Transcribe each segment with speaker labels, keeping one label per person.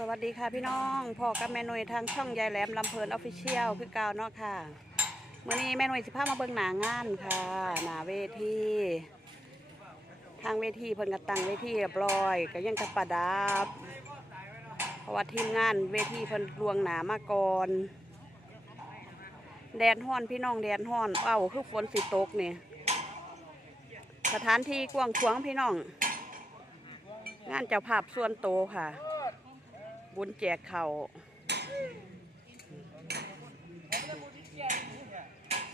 Speaker 1: สวัสดีค่ะพี่น้องพ่อกับแม่หน่วยทางช่องยายแหลมลำเพลินออฟฟิเชียลคือเก่าเนาะค่ะมื่อนี้แม่หน่วยสิพามาเบิ่งหนางานค่ะหนาเวทีทางเวทีเพิ่นก็ตั้งเวทีเรียบร้อยก็ยังกระประดับ เพราะว่าทีมงานเวทีเพิ่นลวงหนามาก่อนแดดห้อนพี่น้องแดดห้อนเอ้าคือฝนสิตกเนี่ยสถานที่กว้างขวางพี่น้อง งานเจ้าภาพส่วนโตค่ะ บุญแจกเขา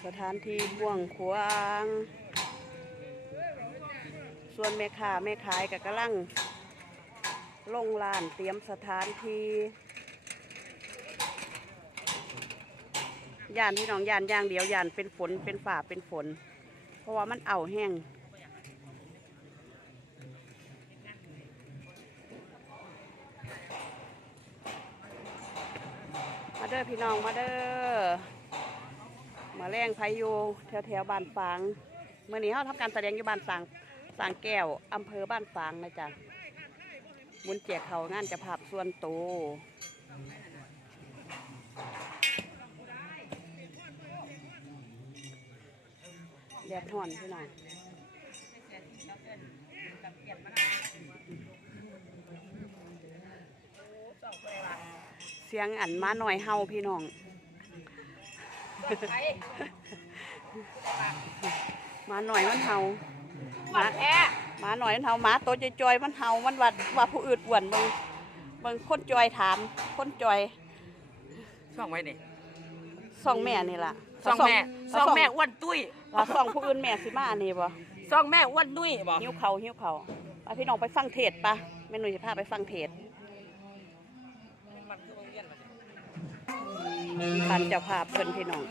Speaker 1: สถานที่บ่วงขวาง ส่วนแม่ค้าแม่ขายกับกำลังลงลานเตรียมสถานที่ย่านพี่น้องย่านย่างเดียวย่านเป็นฝนเป็นฝ่าเป็นฝน เพราะว่ามันเอาแห้ง มาเด้อ พี่น้องมาเด้อมาแรงไพอยูแถวแถวบ้านฝางเมื่อนี้เขาทำการแสดงอยู่บ้านสางสางแก้วอำเภอบ้านฝางนะจ๊ะบุญแจกเขางานจะภาพส่วนโตวแดดห่อนพี่น้องเสียงอันมาหน่อยเฮาพี่น้องมาหน่อยมันเฮาหมาหมาหน่อยมันเฮาหมาตัวจอยๆมันเฮามันว่าว่าผู้อื่นอ้วนเบิ่งเบิ่งคนจอยถามคนจอย
Speaker 2: ส่องไว้นี่
Speaker 1: ส่องแม่นี่ล่ะ
Speaker 2: ส่องแม่
Speaker 1: ถ้า
Speaker 2: ส่องแม่อ้วนตุ้ย
Speaker 1: ว่าส่องผู้อื่นแม่สิมาอันนี้บ่
Speaker 2: ส่องแม่อ้วนตุ้ยบอก
Speaker 1: หิ้วเขาหิ้วเขาไปพี่น้องไปฟังเทศปะแม่หนุ่ยจะพาไปฟังเทศ การเจ้าภาพเพิ่นพี่น้อง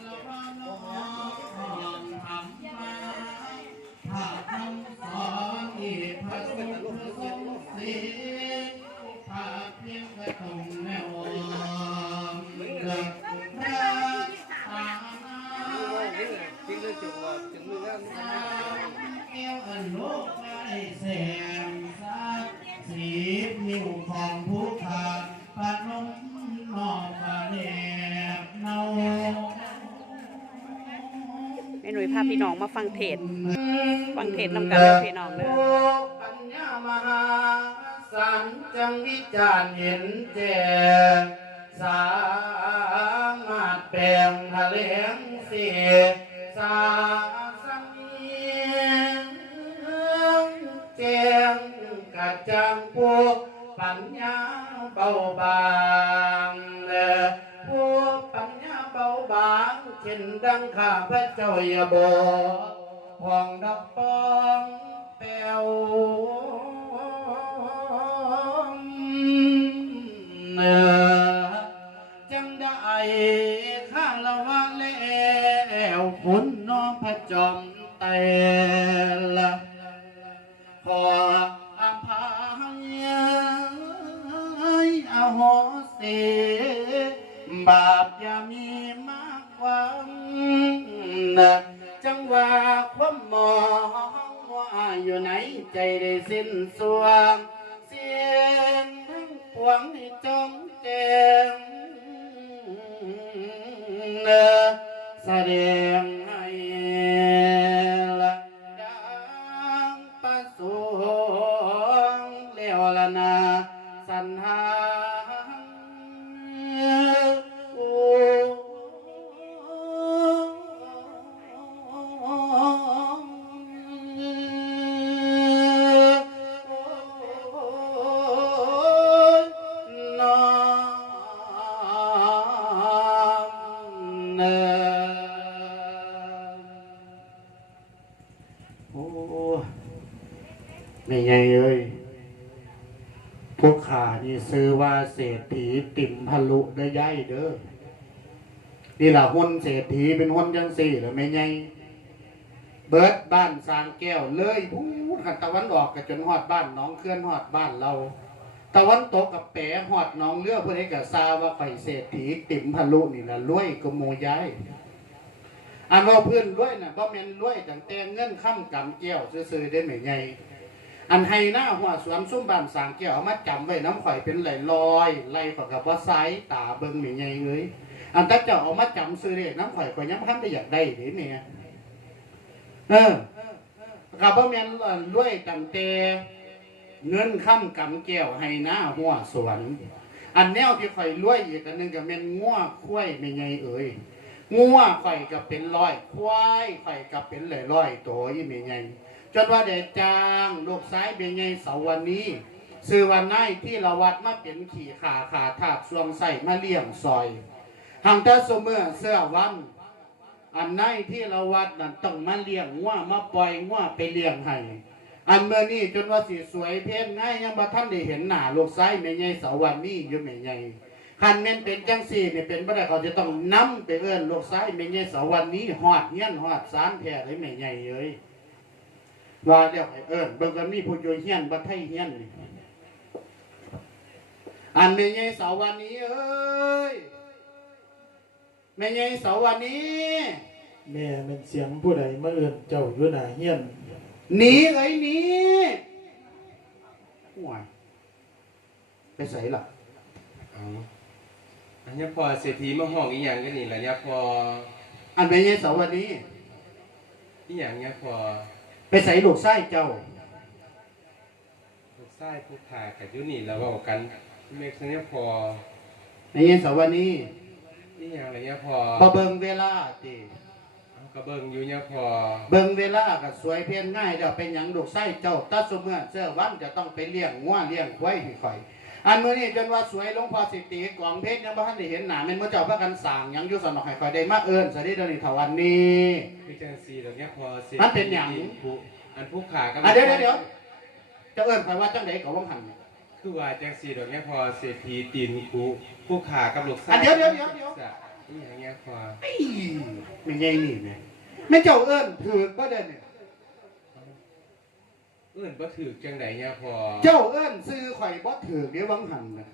Speaker 3: สีผิวของผู้ขาด
Speaker 1: พี่น้องมาฟังเทศ ฟังเทศนำกันเด้อพี่น้องเด้อ
Speaker 3: ปัญญามหาสันจังวิจารเห็นแจ้งสามารถแปลงทะเลงเสียสาสังเยงแจ้งกระจังพวกปัญญาเบาบางางเช่นดังข้าพระเจ้าอย่าบอกพองดอกปองแปวเนื้อจังได้ข้าละวะแล้วฝุ่นน้องพระจอมแต่ลขออภัยอโหสิบาปอย่ามี จังว่าความมองว่าอยู่ไหนใจได้สิ้นสวงเสียงทั้งปวงให้จงแจ้งเสดง ซื้อว่าเศรษฐีติ่มพลุได้ย่ายเด้อนี่แหละหุ้นเศรษฐีเป็นหุ้นจังสี่หรือไม่ไงเบิดบ้านสร้างแก้วเลยพูดหันตะวันออกกับจนหอดบ้านน้องเคลื่อนหอดบ้านเรา ตะวันตกกับแปะหอดน้องเลือเพื่อให้กับซาว่าไข่เศรษฐีติ่มพลุนี่แหละรวยก็โมย้ายอันว่าเพื่อนรวยน่ะบ่แม่นรวยตั้งแต่เงินค้ำกำแก้วซื้อๆได้ไหมไง อันให้หน้าหัวสวนซุ้มบานสางแก้วเอามาจำไว้น้ำข่อยเป็นไหลลอยไหลเขอยกับว่าไซตาเบิ่งไม่ไงเอ้ยอันถ้าเจ้าเอามาจำซื้อเลขน้ำข่อยข่อยยังบ่ทันได้อยากได้เด้เนี่ยเออกับบ่แม่นรวยตั้งแต่เงินค้ำกำแก้วให้หน้าหัวสวน อันแนวที่ข่อยรวยอีกอันหนึ่งก็แมนงัวควายไม่ไงเอ้ยงัวข่อยก็เป็นร้อยควายข่อยก็เป็นหลายร้อยตัวยี่ไม่ไง จนว่าเดจางลูกซ้ายเป็นไงเสาวันนี้ซื้อวันไหนที่ละวัดมาเป็นขี่ขาขาถาบสวงใส่มาเลี้ยงซอยหางแต่สมเมื่อเสื้อวัน อันไหนที่ละวัดนั่นต้องมาเลี้ยงงัวมาปล่อยงัวไปเลี้ยงให้อันเมื่อนี้จนว่าสีสวยเพ้นง่ายยังบ่ท่านได้เห็นหน้าลูกซ้ายแม่ใหญ่เสาวันนี้อยู่แม่ใหญ่คันแม่นเป็นจังสี่เนี่ยเป็นบ่ได้เขาจะต้องนำไปเอื้อนลูกซ้ายแม่ใหญ่เสาวันนี้ฮอดเงี้ยนฮอดสารแท้เลยแม่ใหญ่เอ้ย ว่าเดี๋ยวให้เอิญเบิ่งกันมีผู้อยู่เฮียนบ่ไทยเฮียนนี่อันแม่ใหญ่เสาวันนี้เอ้ยแม่ใหญ่เสาวันนี้
Speaker 4: แม่เป็นเสียงผู้ใดมาเอื่นเจ้าอยู่หน้าเฮียน
Speaker 3: หนีเอ้ยหนีห่วยไปใส่ล่ะ
Speaker 5: เอาอันนี้พอเศรษฐีมาห้องอีหยังกันนี่ล่ะเนี่ยพอ
Speaker 3: อันแม่ใหญ่เสาวันนี้
Speaker 5: อีหยังเนี่ยพอ
Speaker 3: ไปใส่ลูกไส้เจ้า
Speaker 5: ลูกชายผู้ขากับอยู่นี่แล้วเว้ากันเมกเนี่ยพอ
Speaker 3: แม่ใหญ่เสาวันนี้
Speaker 5: อีหยังล่ะเนี่ยพอ
Speaker 3: บ่เบิ่งเวลาติ
Speaker 5: เอากระเบิงอยู่เนี่ยพอ
Speaker 3: เบิ่งเวลาก็สวยเพียงง่ายเดี๋ยวเป็นหยังลูกไส้เจ้าตัดสมเมื่อเสื้อวันจะต้องไปเลี้ยงงัวเลี้ยงควายให้ข่อย อันมื้อนี้จนว่าสวยหลวงพ่อสิตีกองเพชรยังบ่ทันได้เห็นหน้าแม่นมื้อเจ้าพากันสร้างหยังอยู่สนอกให้ข่อยได้มาเอิ้นสวัสดีเดี๋ยวนี้เท่าวันนี้
Speaker 5: คือจังซี่แล้วเนี่ยพอศรษฐี
Speaker 3: มันเป็นหยัง
Speaker 5: ผู้อันผู้ขากับ
Speaker 3: อะเดี๋ยวเดี๋ยวเดี๋ยวเจ้าเอิ้นข่อยว่าจังไดก็บ่หันเนี่ย
Speaker 5: คือว่าจังซี่ดอกเนี่ยพอเศรษฐีตีนผู้ผู้ขากับลูกชาย
Speaker 3: อะเดี๋ยวเดี๋ยวเดี๋ยวเดี๋ยว
Speaker 5: จ้ะอีหยังเนี่ยพอ
Speaker 3: ไอ้แม่ใหญ่นี่แม่แม่เจ้าเอิ้นถูกบ่เด้อเนี่ย
Speaker 5: เอื้นบ่ถูกจังไดเนี่ยพอ
Speaker 3: เจ้าเอิ้นซื้อข่อยบ่ถูกเดี๋ยววังหันน่ะ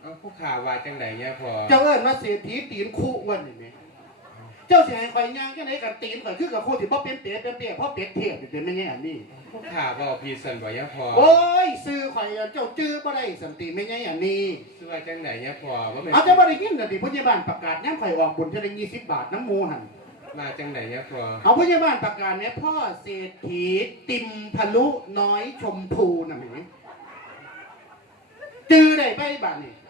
Speaker 5: เอาผู้ขาว่าจังไดเนี่ยพอ
Speaker 3: เจ้าเอิ้นว่าเศรษฐีตีนคู่อ้วนนี่แม่เจ้าสิให้ข่อยย่างจังไดกันตีนข่อยคือกับคู่ที่บ่เป็นเป๋เป็นเป๋เพราะเป็ดเทพนี่เป็นแม่ใหญ่อันนี้
Speaker 5: ผู้ขาเว้าพี่สันบ่เนี่ยพอ
Speaker 3: โอ้ยซื้อข่อยเจ้าจื้อบ่ได้สันติไม่ไงอันนี้
Speaker 5: ชื่อว่าจังไดเนี่ยพอว่าแม่น
Speaker 3: เอาจะบ่ได้ยินน่ะดิผู้ใหญ่บ้านประกาศย่ำข่อยออกบุญเท่าได้20บาทน้ำหมูหั่น
Speaker 5: มาจังไหนเนี่ยพอ
Speaker 3: เอาพยาบ้านประกาศเนี่ยพ่อเศรษฐีติมทะลุน้อยชมพูน่ะแหมจือได้ไปบัดนี้
Speaker 5: โอ้โห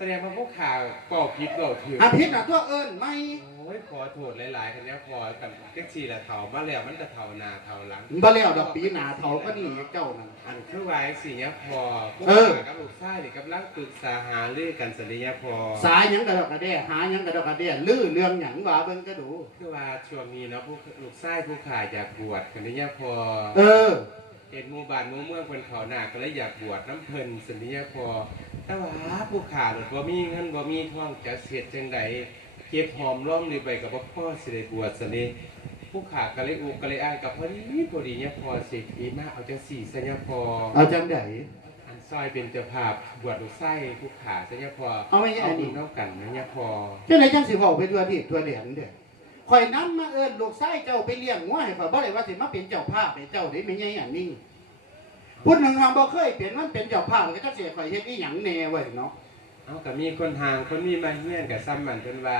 Speaker 5: แสดงว่าพวกข่าวก่อพิษก่อถือ
Speaker 3: อาพิษน่ะตัวเอิ้นไม่
Speaker 5: โอ้ยขอโทษหลายๆคันนี้พอกันแท็กซี่ละเถามาแล้วมันจะเถาหนาเถาหลัง
Speaker 3: บ่แล้วดอกปีหน้าเฒ่าก็นี่เจ้านั่น
Speaker 5: อันคือวายสี่เนี้ยพอพวก
Speaker 3: เออ
Speaker 5: ข่ากับลูกชายนี่กำลังปรึกษาหาเรื่องกันสันนิยพอ
Speaker 3: สายหยังกระดอกกระแด่หาหยังกระดอกกระแด่ลือเรื่องหยังว่าเบิ่งก็ดู
Speaker 5: คือว่าช่วงนี้เนาะพวกลูกชายผู้ขายอยากบวชกันนิยพอ
Speaker 3: เออ
Speaker 5: เห็นหมู่บ้านหมู่เมืองคนเขาหนาก็เลยอยากบวชน้ำเพลินสันนิยพอ แต่ว่าผู้ขาหรือบ่มีเงินบ่มีทองจะเสียจังใดเก็บหอมร่อมรือใบกับบ่พ่อสิได้บวชซะนี่ผู้ขาก็เลยอุกก็เลยอ้ายกับพอดีพอดีเนี่ยพอสิอีมาเอาจังสี่ซะเนี่ยพอ
Speaker 3: เอาจังได
Speaker 5: อันซอยเป็นเจ้าภาพบวชลูกไส้ผู้ขาซะเนี่ยพอ
Speaker 3: เอาไม่ใช่
Speaker 5: เอา
Speaker 3: อัน
Speaker 5: บุ
Speaker 3: นี้
Speaker 5: ญเท่ากันนะเนี่ยพอ
Speaker 3: จังไดจังสิเว้าไปตัวที่ตัวเดียนเด้อข่อยนํมาเอิ้นลูกชายเจ้าไปเลี้ยงงัวให้ข่อยบ่ได้ว่าสิมาเป็นเจ้าภาพให้เจ้าได้ไม่ใหญ่อันนี้ พูดหนึ่งคำบ่เคยเป็นมันเป็นเจ้าภาพก็จักสิให้ข่อยเฮ็ดอีหยังแน่ไว้เนาะ
Speaker 5: เอาก็มีคนทางคนมีมาเฮียนกับซ้ำมันเพิ่นว่า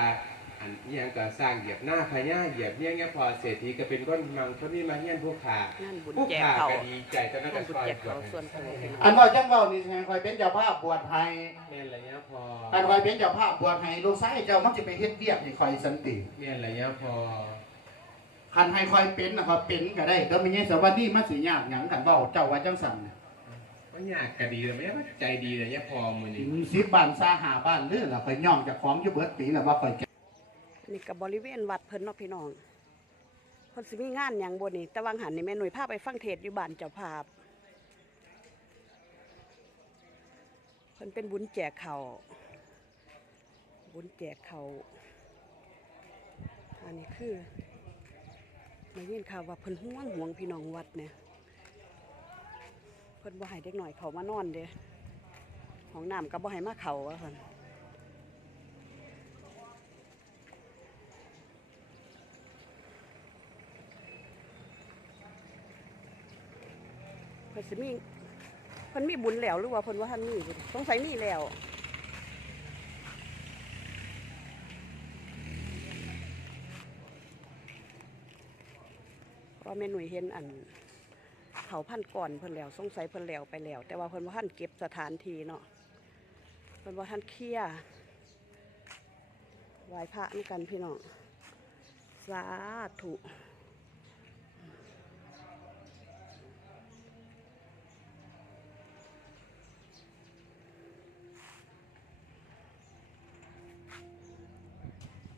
Speaker 5: อันนี้ยังก็สร้างเหยียบหน้าพญาเหยียบเนี่ยเนี่ยพอเศรษฐีก็เป็นคนมังคนมีมาเฮียนผู้ขา
Speaker 1: นั่นบุญ
Speaker 5: ผู้
Speaker 1: แจก
Speaker 5: ขา
Speaker 1: เขา
Speaker 5: ก็ดีใจตอนนั้นก็
Speaker 1: บุญ
Speaker 5: ซอย
Speaker 1: แจก
Speaker 5: บว
Speaker 1: เขา
Speaker 5: ช
Speaker 1: ส่วนตัว
Speaker 3: อันว่าจังเว้านี่ให้ข่อยเป็นเจ้าภาพบวชให้
Speaker 5: แม่นอะไรเนี่ยพอ
Speaker 3: อันข่อยเป็นเจ้าภาพบวชให้ลูกชายเจ้ามันสิไปเฮ็ดเวียกให้ข่อยสันติ
Speaker 5: แม่นอะไรเนี่ยพอ
Speaker 3: คันให้ข่อยเป็นน่ะข่อยเป็นก็ได้ก็ไม่ใช่สวัสดีมาสิยากหยังคันเว้าเจ้าว่าจังซั่นน่ะ
Speaker 5: มันยากก็ดีเลยไม่ได้ว่าใจดีเลยเนี่ยพอมือนี้
Speaker 3: สิบบ้านซาหาบ้านเด้อล่ะข่อยย่องเจากของอยู่เบิดปีแล้วว่าข่อยแก่
Speaker 1: นี่กับบริเวณวัดเพิ่นเนาะพี่น้องเพิ่นสิมีงานหยังบ่นี่แต่วังหันนี่แม่หนุ่ยพาไปฟังเทศน์อยู่บ้านเจ้าภาพเพิ่นเป็นบุญแจกเขาวบุญแจกเขาวอันนี้คือ มายินข่าวว่าเพิ่นห่วงห่วงพี่น้องวัดเนี่ยเพิ่นบ่ให้เด็กหน่อยเขามานอนเด้ห้องน้ำก็บ่ให้มาเขาว่าซั่นเพิ่นสิมีเพิ่นมีบุญแล้วหรือว่าเพิ่นว่าท่านมีบุญสงสัยมีแล้ว ราะแม่หนุ่ยเห็นอันเขาพันก่อนเพิ่นแล้วสงสัยเพิ่นแล้วไปแล้ว แต่ว่าเพิ่นว่าท่านเก็บสถานที่เนาะเพิ่นว่าท่านเคลียร์ไหว้พระนี่กันพี่น้องสาธุ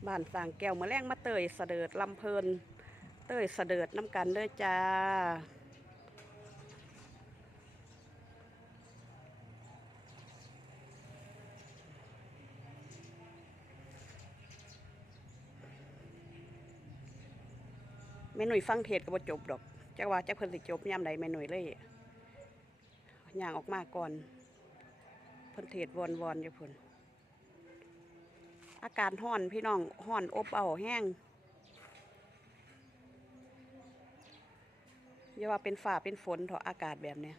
Speaker 1: บ้านสร้างแก้วมาแรงมาเตยเสดิร์ดลำเพลิน เต้ยเสดิร์ดน้ำกันเด้อจ้า แม่หนุ่ยฟังเทศก็บ่จบดอกจักว่าจักเพิ่นสิจบยามใดแม่หนุ่ยเลยย่างออกมาก่อนเพิ่นเทศวอนวอนๆอยู่พุ่นอากาศห้อนพี่น้องห้อนอบเอาแห้ง อย่าว่าเป็นฝ่าเป็นฝนเถอะอากาศแบบเนี้ย